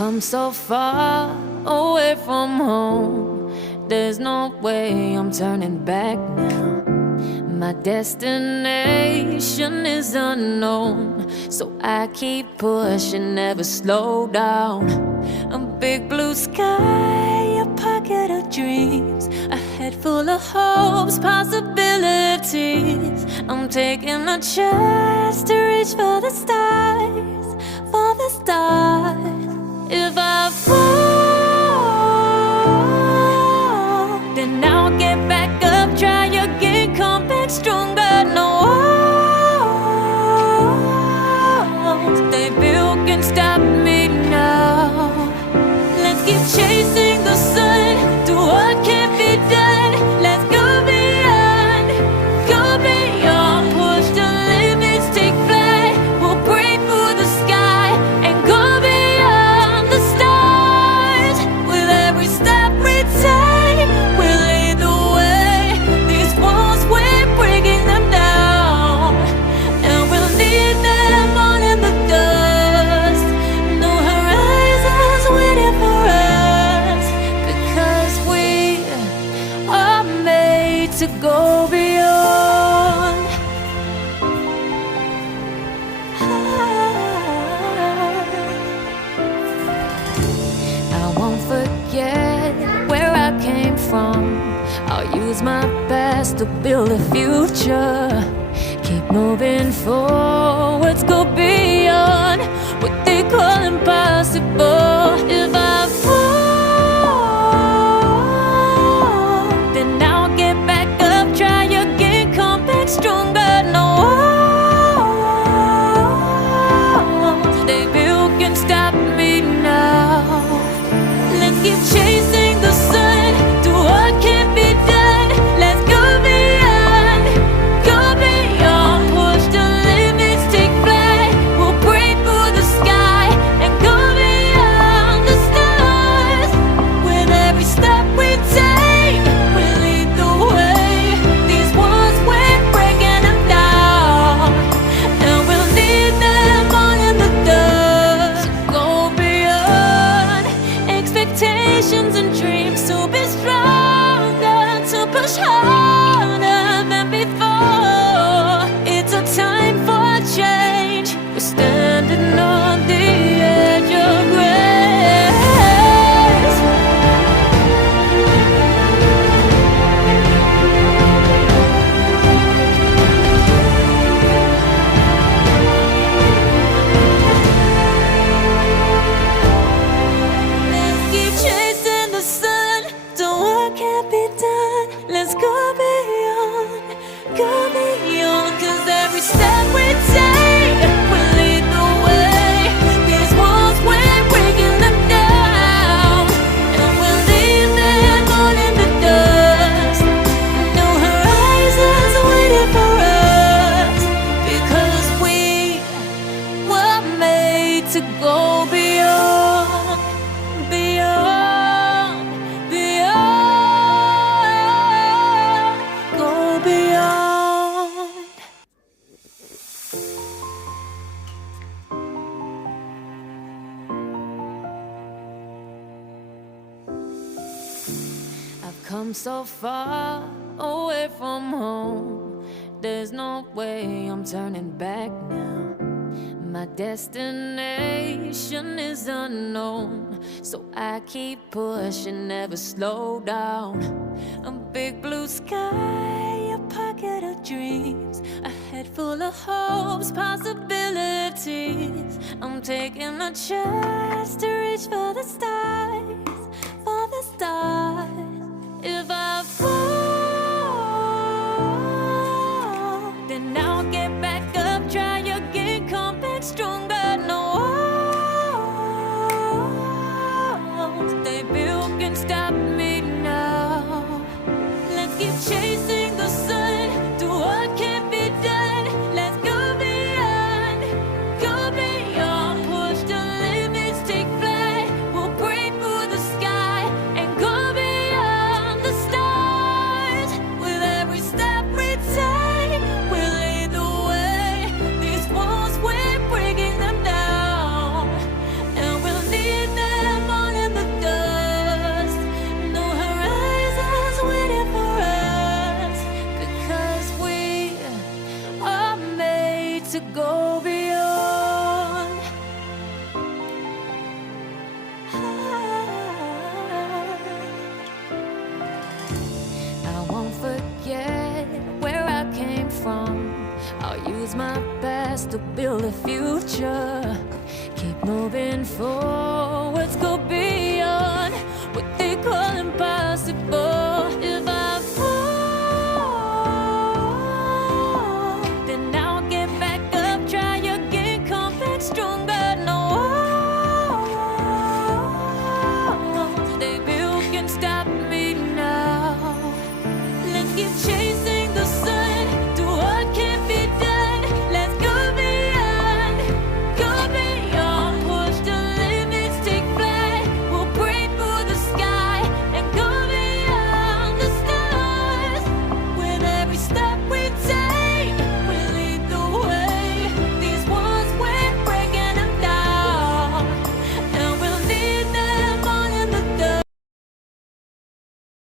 come so far away from home. There's no way I'm turning back now. My destination is unknown, so I keep pushing, never slow down. A big blue sky, a pocket of dreams, a head full of hopes, possibilities. I'm taking a chance to reach for the stars, for the stars. If I fall, then I'll get back up, try again, come back stronger. No walls they built can stop me now. Let's keep chasing the sun, do what can't be done. Let's go beyond, push the limits, take flight. We'll break through the sky and go beyond the stars. With every step we take, we'll lead the way. These walls, we're breaking them down, and we'll leave them all in the dust. No horizons waiting for us, because we are made to go beyond. I won't forget where I came from. I'll use my best to build a future. Keep moving forwards, go beyond what they call impossible. If I fall, then I'll get back up, try again, come back stronger. No walls they built can stop me now. Let's keep chasing the sun, do what can't be done. Let's go beyond, push the limits, take flight. We'll break through the sky and go beyond the stars. With every step we take, we lead the way. These walls, we're breaking them down, and we'll leave them all in the dust. So go beyond expectations and dreams, to be stronger, to push harder than before. It's a time for change. We're standing on the edge of grace. Let's keep chasing the sun, do what can't be done. Let's go beyond, cause every step we take will lead the way. These walls, we're breaking them down, and we'll leave them all in the dust. No horizons waiting for us, because we were made to go beyond, go beyond. I've come so far away from home. There's no way I'm turning back now. My destination is unknown, so I keep pushing, never slow down. A big blue sky, a pocket of dreams, a head full of hopes, possibilities. I'm taking a chance to reach for the stars, for the stars. If I fall, then I'll get back up, try again, come back stronger. No walls they built can stop me now. Let's keep chasing the sun, do what can't be done. Let's go beyond, push the limits, take flight. We'll break through the sky and go beyond. from. I'll use my best to build a future. Keep moving forward.